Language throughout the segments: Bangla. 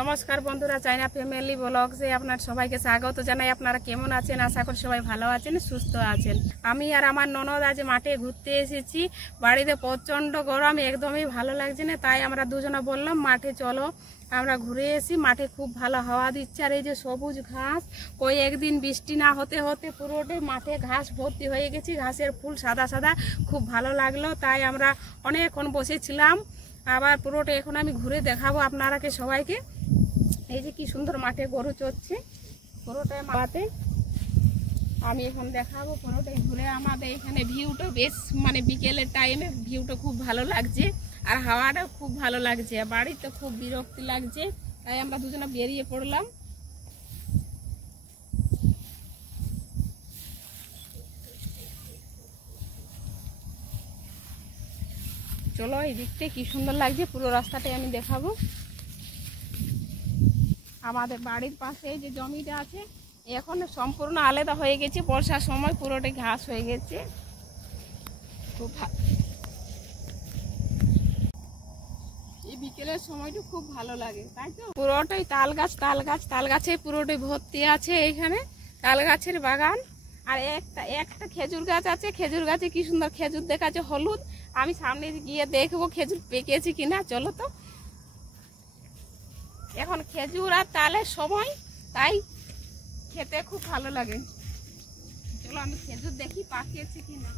নমস্কার বন্ধুরা, চায়না ফ্যামিলি ব্লগসে আপনার সবাইকে স্বাগত জানাই। আপনারা কেমন আছেন? আশা করি সবাই ভালো আছেন, সুস্থ আছেন। আমি আর আমার ননদ আজ মাঠে ঘুরতে এসেছি। বাড়িতে প্রচণ্ড গরম, একদমই ভালো লাগছে না, তাই আমরা দুজনে বললাম মাঠে চলো আমরা ঘুরে এসি। মাঠে খুব ভালো হাওয়া দিচ্ছে, আর এই যে সবুজ ঘাস, কয়েকদিন বৃষ্টি না হতে হতে পুরোটাই মাঠে ঘাস ভর্তি হয়ে গেছে, ঘাসের ফুল সাদা সাদা, খুব ভালো লাগলো। তাই আমরা অনেকক্ষণ বসেছিলাম। আবার পুরোটা এখন আমি ঘুরে দেখাবো আপনারাকে সবাইকে। এই যে কি সুন্দর মাঠে গরু চড়ছে, পুরোটাই মাঠে আমি এখন দেখাবো পুরোটাই ঘুরে। আমাদের এখানে ভিউটা বেশ বিকেলের টাইমে ভিউটা খুব ভালো লাগছে, আর হাওয়াটা খুব ভালো লাগছে। বাড়িতে খুব বিরক্তি লাগছে, তাই আমরা দুজনে বেরিয়ে পড়লাম। চলো, এই দিকটা কি সুন্দর লাগছে, পুরো রাস্তাটাই আমি দেখাবো। আমাদের বাড়ির পাশে এই যে জমিটা আছে, এখন সম্পূর্ণ আলাদা হয়ে গেছে, বর্ষার সময় পুরোটাই ঘাস হয়ে গেছে। খুব এই বিকেলের সময়টা খুব ভালো লাগে, তাই তো? পুরোটাই তাল গাছ, তাল গাছ, তাল গাছে পুরোটাই ভর্তি আছে এইখানে, তাল গাছের বাগান। আর একটা খেজুর গাছ আছে, খেজুর গাছে কি সুন্দর খেজুর দেখাচ্ছে, হলুদ। আমি সামনে গিয়ে দেখবো খেজুর পেকেছে কিনা। চলো তো, এখন খেজুর আর তালের সময়, তাই খেতে খুব ভালো লাগে। চলো আমি খেজুর দেখি পাকিয়েছে কিনা।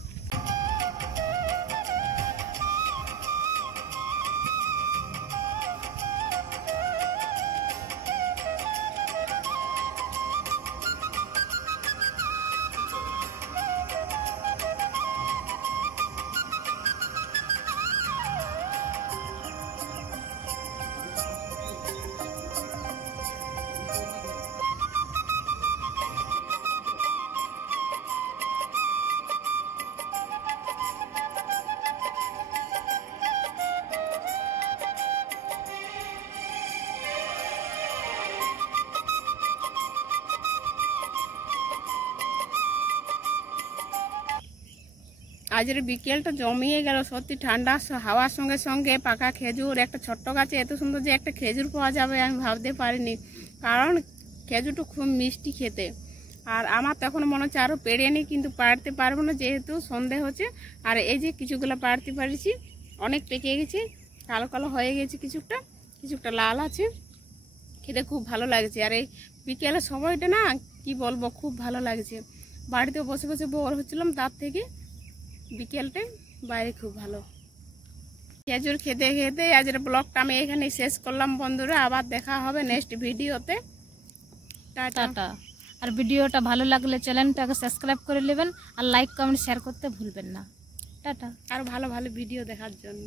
আজের বিকেলটা জমিয়ে গেল, সত্যি ঠান্ডা হাওয়ার সঙ্গে সঙ্গে পাকা খেজুর। একটা ছোট্ট গাছে এত সুন্দর যে একটা খেজুর পাওয়া যাবে আমি ভাবতে পারিনি, কারণ খেজুরটা খুব মিষ্টি খেতে। আর আমার তখন মনে হচ্ছে আরও পেড়ে নিই, কিন্তু পাড়তে পারবো না যেহেতু সন্ধে হচ্ছে। আর এই যে কিছুগুলো পাড়তে পারছি, অনেক পেকে গেছে, কালো কালো হয়ে গেছে, কিছুটা লাল আছে, খেতে খুব ভালো লাগছে। আর এই বিকেলের সময়টা না কি বলবো, খুব ভালো লাগছে। বাড়িতে বসে বসে বোর হচ্ছিলাম, তার থেকে বিকেলটা বাইরে খুব ভালো। খেজুর খেতে খেতে আজকের ব্লগটা আমি এখানে শেষ করলাম বন্ধুরা। আবার দেখা হবে নেক্সট ভিডিওতে। টাটা। আর ভিডিওটা ভালো লাগলে চ্যানেলটাকে সাবস্ক্রাইব করে নেবেন, আর লাইক কমেন্ট শেয়ার করতে ভুলবেন না। টাটা। আর ভালো ভালো ভিডিও দেখার জন্য।